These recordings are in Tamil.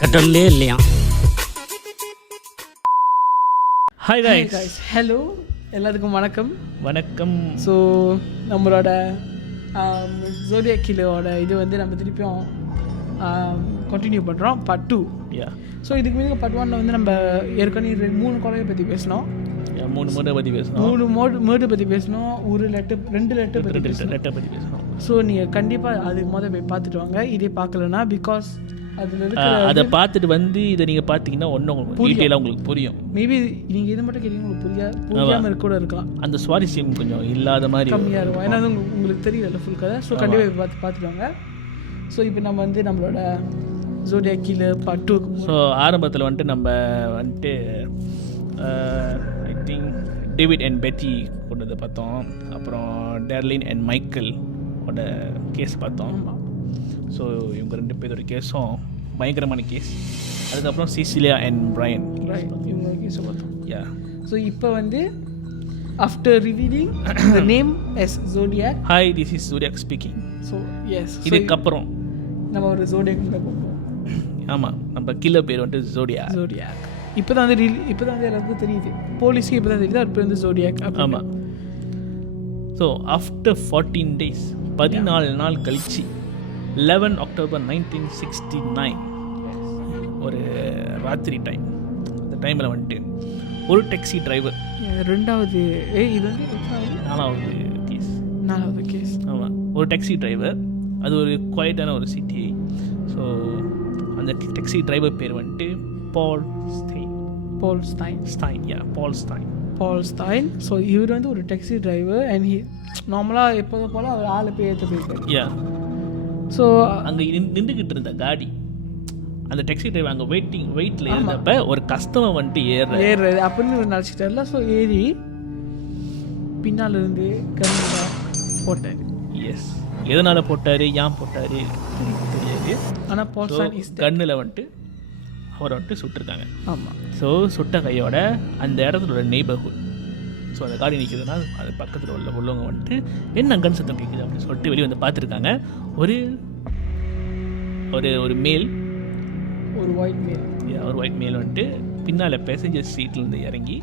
கட்டலே இல்லையா. ஹாய் கைஸ், ஹலோ எல்லாத்துக்கும் வணக்கம். வணக்கம். ஸோ நம்மளோட ஜோடியாக் கில்லரோட இது வந்து நம்ம திருப்பியும் கண்டினியூ பண்ணுறோம் பார்ட் 2. ஸோ இதுக்கு முன்னாடி பார்ட் 1 வந்து நம்ம ஏற்கனவே 3 கொலையை பற்றி பேசினோம். 3 மர்டர் பற்றி பேசணும். 3 மர்டர் பற்றி பேசணும். 2 லெட்டர் பற்றி பேசணும். ஸோ நீங்கள் கண்டிப்பாக அது போய் பார்த்துட்டு வாங்க. இதே பார்க்கலன்னா பிகாஸ் அதை பார்த்துட்டு வந்து இதை நீங்கள் பார்த்தீங்கன்னா ஒன்றும் டீட்டெயிலாக உங்களுக்கு புரியும். மேபி நீங்கள் இது மட்டும் கேட்டீங்க உங்களுக்கு புரியாமல் கூட இருக்கலாம். அந்த சுவாரஸ்யம் கொஞ்சம் இல்லாத மாதிரி கம்மியாக இருக்கும். ஏன்னா உங்களுக்கு தெரியல ஃபுல் கதை. ஸோ கண்டிப்பாக பார்த்துட்டு வாங்க. ஸோ இப்போ நம்ம வந்து நம்மளோட ஜோடியாக் கில்லர் பார்ட் 2. ஸோ ஆரம்பத்தில் வந்துட்டு நம்ம வந்துட்டு ஐ திங்க் டேவிட் அண்ட் பெட்டி கொண்டதை பார்த்தோம். அப்புறம் டெர்லின் அண்ட் மைக்கேல் ஓட கேஸ் பார்த்தோம். ஸோ இவங்க 2 பேரோட கேஸும் பயங்கரமான கேஸ். அதுக்கப்புறம் சிசிலியா அண்ட் பிரையன் இவங்க கேஸை பார்த்தோம். யா. ஸோ இப்போ வந்து after revealing the name as Zodiac. Hi, this is Zodiac speaking. So yes, இதுக்கப்புறம் நம்ம ஒரு ஜோடியாக் பார்ப்போம். ஆமாம், நம்ம கில்லர் பேர் வந்துட்டு ஜோடியாக். இப்போ தான் வந்து எல்லாருக்கும் தெரியுது. போலீஸுக்கு இப்போ தான் தெரியுது அது வந்து ஜோடியாக். ஆமாம். ஸோ ஆஃப்டர் 14 days 14 நாள் கழிச்சு 11 October 1969 ஒரு ராத்திரி டைம். அந்த டைமில் வந்துட்டு ஒரு டாக்ஸி டிரைவர் இது வந்து 4வது கேஸ். ஆமாம், ஒரு டாக்ஸி டிரைவர். அது ஒரு குவைட்டான ஒரு சிட்டி. ஸோ அந்த டாக்ஸி டிரைவர் பேர் வந்துட்டு பால் ஸ்டைன். ஸோ இவர் வந்து ஒரு டாக்ஸி டிரைவர் அண்ட் நார்மலாக எப்போதும் போல் அவர் ஆளை போய் ஏற்ற போயிருக்காரு. ஸோ அங்கே நின்றுக்கிட்டு இருந்த காடி, அந்த டாக்ஸி டிரைவர் அங்கே வெயிட்டில் இருந்தப்ப ஒரு கஸ்டமர் வந்துட்டு ஏறுறது அப்படின்னு நினச்சிட்டார்ல. ஸோ ஏறி பின்னால் இருந்து கண்ணில் போட்டார். எஸ், எதனால் போட்டார், ஏன் போட்டார் தெரியாது. ஆனால் கண்ணில் வந்துட்டு அவரை வந்துட்டு சுட்டிருக்காங்க. ஆமாம். ஸோ சுட்ட கையோட அந்த இடத்துல உள்ள நெய்பர்ஹுட், ஸோ அந்த காடி நிற்கிதுன்னா அது பக்கத்தில் உள்ளவங்க வந்துட்டு என்ன கன் சத்தம் கேட்குது அப்படின்னு சொல்லிட்டு வெளியே வந்து பார்த்துருக்காங்க. ஒரு மேல், ஒரு ஒயிட் மேல் வந்துட்டு பின்னால் பேசஞ்சர் சீட்லேருந்து இறங்கி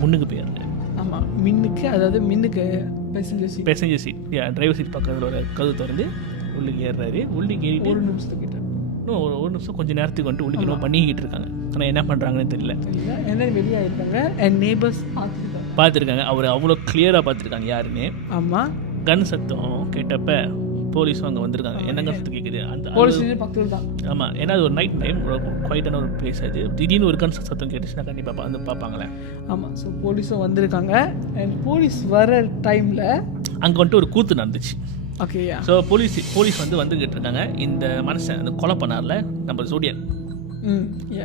முன்னுக்கு போயிருந்தார். ஆமாம், மின்னுக்கு பேசஞ்சர் சீட், டிரைவர் சீட் பக்கத்தில் ஒரு கதவு திறந்து உள்ளுக்கு ஏறுறாரு. உள்ளுக்கு ஏறிட்டு 1 நிமிஷத்துக்கிட்ட ஒரு நிமிஷம் கொஞ்சம் நேரத்துக்கு வந்துட்டு உள்ளுக்கு இன்னும் பண்ணிக்கிட்டு இருக்காங்க. ஆனால் என்ன பண்ணுறாங்கன்னு தெரியல. வெளியே ஆயிருக்காங்க அண்ட் நேபர்ஸ் பார்த்துருக்காங்க. அவர் அவ்வளோ கிளியராக பார்த்துருக்காங்க யாருன்னு. ஆமாம். கன் சத்தம் கேட்டப்ப போலீஸும் அங்கே வந்திருக்காங்க. என்ன கன் சத்தம் கேட்குது அந்த போலீஸ் பக்கத்தில் தான். ஆமாம், ஏன்னா அது ஒரு நைட் டைம், குவைட்டான ஒரு பிளேஸ். அது திடீர்னு ஒரு கன் சத்தம் கேட்டுச்சுன்னா கண்டிப்பாக வந்து பார்ப்பாங்களே. ஆமாம். ஸோ போலீஸும் வந்திருக்காங்க அண்ட் போலீஸ் வர டைமில் அங்கே வந்துட்டு ஒரு கூத்து நடந்துச்சு. ஓகே. ஸோ போலீஸ் வந்துக்கிட்டு இருக்காங்க. இந்த மனுஷன் அந்த கொலை பண்ணார்ல நம்ம ஜோடியாக்,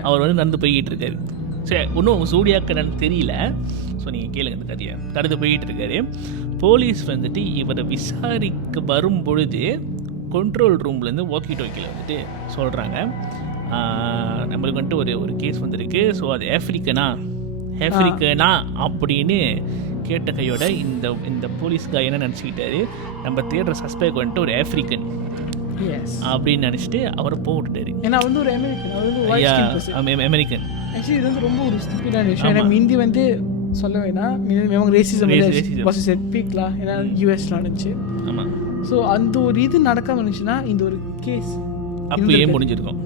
அவர் வந்து நடந்து போய்கிட்டு இருக்காரு. சரி, ஒன்றும் ஜோடியாக் என்னன்னு தெரியல. ஸோ நீங்கள் கேளுங்க இந்த கதையை. நடந்து போய்கிட்டு இருக்காரு. போலீஸ் வந்துட்டு இவரை விசாரிக்க வரும் பொழுது கண்ட்ரோல் ரூம்லேருந்து வாக்கி டோக்கியில் வந்துட்டு சொல்கிறாங்க, நம்மளுக்கு வந்துட்டு ஒரு கேஸ் வந்திருக்கு. ஸோ அது ஆஃப்ரிக்கனா அப்படின்னு கேட்ட கையோட இந்த போலீஸ்கார் என்ன நினச்சிக்கிட்டாரு, நம்ம தேடுற சஸ்பெக்ட் வந்துட்டு ஒரு ஆஃப்ரிக்கன் அப்படின்னு நினச்சிட்டு அவரை போட்டுட்டாரு. ஏன்னா வந்து ஒரு அமெரிக்கன். ஆக்சுவலி இது வந்து ரொம்ப ஒரு ஸ்டூபிடான விஷயம். ஏன்னா இந்தி வந்து சொல்ல வேணாம், ரேசிசம் பீக்லாம் ஏன்னா யூஎஸ்ல நடந்துச்சு. ஆமாம். ஸோ அந்த ஒரு இது நடக்காம இருந்துச்சுன்னா இந்த ஒரு கேஸ் அப்பயே முடிஞ்சிருக்கும்.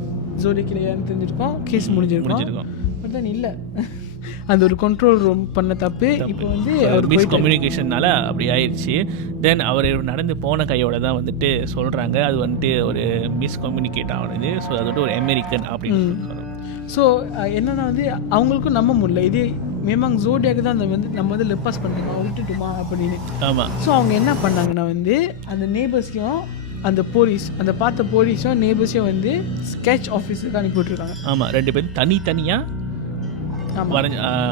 ஜோடியாக் கில்லர் தெரிஞ்சிருக்கோம், கேஸ் முடிஞ்சிருக்கும். பட் தான் இல்லை, அந்த ஒரு கண்ட்ரோல் ரூம் பண்ண தப்பு இப்போ வந்து மிஸ்கம்யூனிகேஷன்னால அப்படி ஆயிடுச்சு. தென் அவர் நடந்து போன கையோட தான் வந்துட்டு சொல்கிறாங்க அது வந்துட்டு ஒரு மிஸ்கம்யூனிகேட் ஆகுது. ஸோ அது வந்துட்டு ஒரு அமெரிக்கன் அப்படின்னு சொல்கிறோம். ஸோ என்னென்னா வந்து அவங்களுக்கும் நம்ப முடியல. இதே மேமாங் ஜோடியாக்கு தான் நம்ம வந்து லெப்பாஸ் பண்ணுறாங்க விட்டுட்டுமா அப்படின்னு. ஆமாம். ஸோ அவங்க என்ன பண்ணாங்கன்னா வந்து அந்த நேபர்ஸையும் அந்த பார்த்த போலீஸும் நேபர்ஸையும் வந்து ஸ்கெட்ச் ஆஃபீஸுக்கு அனுப்பிவிட்ருக்காங்க. ஆமாம், 2 பேரும் தனித்தனியாக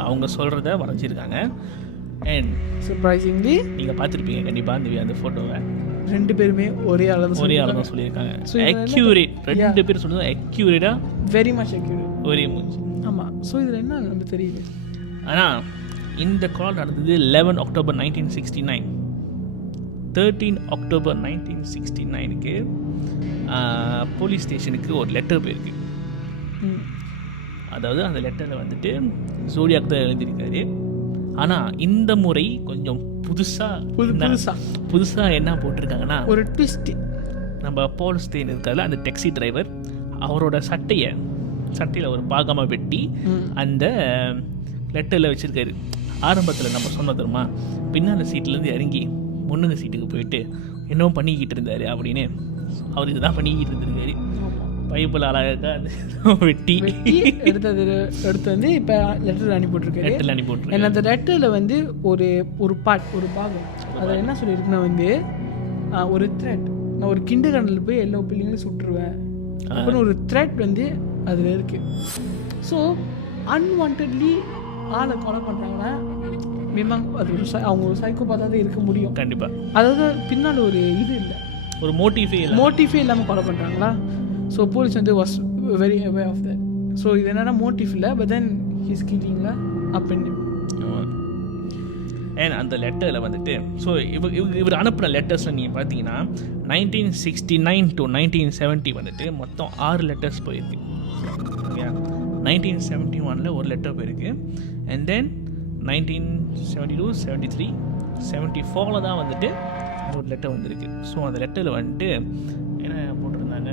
அவங்க சொல்கிறத வரைஞ்சிருக்காங்க. அண்ட் சர்ப்ரைசிங்லி நீங்கள் பார்த்துருப்பீங்க கண்டிப்பாக அந்த ஃபோட்டோவை. 2 பேருமே ஒரே அளவு தான் சொல்லியிருக்காங்க. அக்யூரேட், 2 பேர் சொன்னது அக்யூரேட்டாக, வெரி மச் அக்யூரேட், ஒரே மூஞ்சி. ஆமாம். ஸோ இதில் என்ன நம்ம தெரியுது, ஆனால் இந்த கால் நடந்தது 11 October 1969. 13 October 1969க்கு போலீஸ் ஸ்டேஷனுக்கு ஒரு லெட்டர் போயிருக்கு. அதாவது அந்த லெட்டரில் வந்துட்டு ஜோடியாக் தான் எழுதியிருக்காரு. ஆனால் இந்த முறை கொஞ்சம் புதுசாக என்ன போட்டிருக்காங்கன்னா, ஒரு ட்விஸ்ட். நம்ம பால் ஸ்டேன் இருக்கார்ல, அந்த டாக்ஸி டிரைவர், அவரோட சட்டையில் ஒரு பாகமாக வெட்டி அந்த லெட்டரில் வச்சுருக்காரு. ஆரம்பத்தில் நம்ம சொன்ன தெரியுமா, பின்னால் சீட்லேருந்து இறங்கி முன்னுங்க சீட்டுக்கு போயிட்டு என்னவோ பண்ணிக்கிட்டு இருந்தார் அப்படின்னு. அவர் இதுதான் பண்ணிக்கிட்டு இருந்திருக்காரு. பைபிள் அழகாக வெட்டி எடுத்து வந்து இப்போ லெட்டர் அனுப்பிவிட்ருக்காரு. அந்த லெட்டரில் வந்து ஒரு பாகம் அதில் என்ன சொல்லியிருக்குன்னா வந்து, ஒரு த்ரெட், நான் ஒரு கிண்டர் கார்டனில் போய் எல்லா பிள்ளைங்களும் சுட்டுருவேன் அப்படின்னு ஒரு த்ரெட் வந்து அதில் இருக்குது. ஸோ அன்வான்ட்லி ஆளை கொலை பண்ணுறாங்கன்னா அது அவங்க ஒரு சைக்கோபாத்தாக தான் இருக்க முடியும் கண்டிப்பாக. அதாவது பின்னால் ஒரு இது இல்லை, ஒரு மோட்டிவே இல்லாமல் கொலை பண்ணுறாங்களா. ஸோ போலீஸ் வந்து was very aware of that. So இது என்னென்னா மோட்டிவ் இல்லை, பட் தென் ஹிஸ் கில்லிங்கில் அப் அண்ட் ஏன் அந்த லெட்டரில் வந்துட்டு, ஸோ இவர் அனுப்பின லெட்டர்ஸில் நீங்கள் பார்த்தீங்கன்னா 1969 to 1970 வந்துட்டு மொத்தம் 6 லெட்டர்ஸ் போயிருக்கு. ஓகே, 1971 ஒரு லெட்டர் போயிருக்கு. அண்ட் தென் 1972, 73, 74 தான் வந்துட்டு ஒரு லெட்டர் வந்திருக்கு. ஸோ அந்த லெட்டரில் வந்துட்டு என்ன போட்டிருந்தாங்க,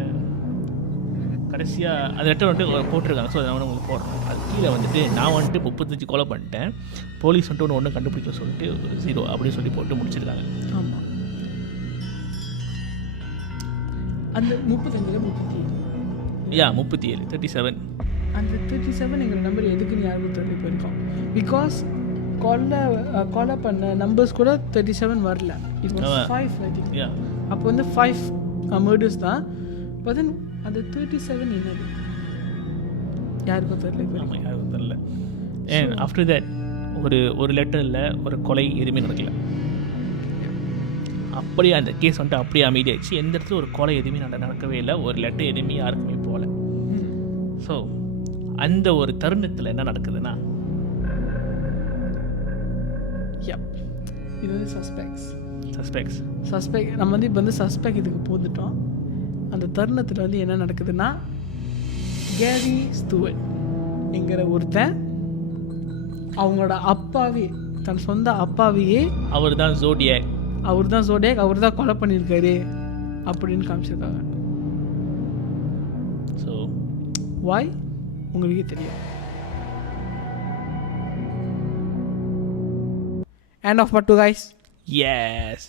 கடைசியாக அந்த லெட்டர் வந்துட்டு போட்டிருக்காங்க. ஸோ அதை உங்களுக்கு போடுறோம். அது கீழே வந்துட்டு நான் வந்துட்டு 35 கொலை பண்ணிட்டேன், போலீஸ் வந்துட்டு ஒன்று கண்டுபிடிக்க சொல்லிட்டு ஒரு 0 அப்படின்னு சொல்லி போட்டு முடிச்சிருக்காங்க. ஆமாம், அந்த 37 அந்த 37 எங்கள் நம்பர் எதுக்குன்னு யாருக்கும் தெரியல போயிருக்கோம். பிகாஸ் கொலை பண்ண நம்பர்ஸ் கூட 37 வரல. It was 5 I think. அப்போ வந்து 5 மர்டர்ஸ் தான். பட் தென் அந்த 37 என்னது யாருக்கும் தெரியல. அண்ட் ஆஃப்டர் தட் ஒரு லெட்டரில் ஒரு கொலை எதுவுமே நடக்கல. அப்படியே அந்த கேஸ் வந்துட்டு அப்படியே அமைதியாச்சு. எந்த இடத்துல ஒரு கொலை எதுவுமே நடக்கவே இல்லை, ஒரு லெட்டர் எதுவுமே யாருக்குமே போகல. ஸோ அந்த ஒரு தருணத்தில் என்ன நடக்குதுன்னா, இது வந்து சஸ்பெக்ட் நம்ம வந்து இப்போ வந்து சஸ்பெக்ட் இதுக்கு போந்துட்டோம். அந்த தருணத்தில் வந்து என்ன நடக்குதுன்னா, கேரி ஸ்டூவர்ட் என்கிற ஒருத்தன் அவங்களோட அப்பாவே, தன் சொந்த அப்பாவையே அவர் தான் ஜோடியாக் அவர் தான் கொலை பண்ணியிருக்காரு அப்படின்னு காமிச்சிருக்காங்க. ஸோ வாய் உங்களுக்கே தெரியும். End of part 2 guys. Yes.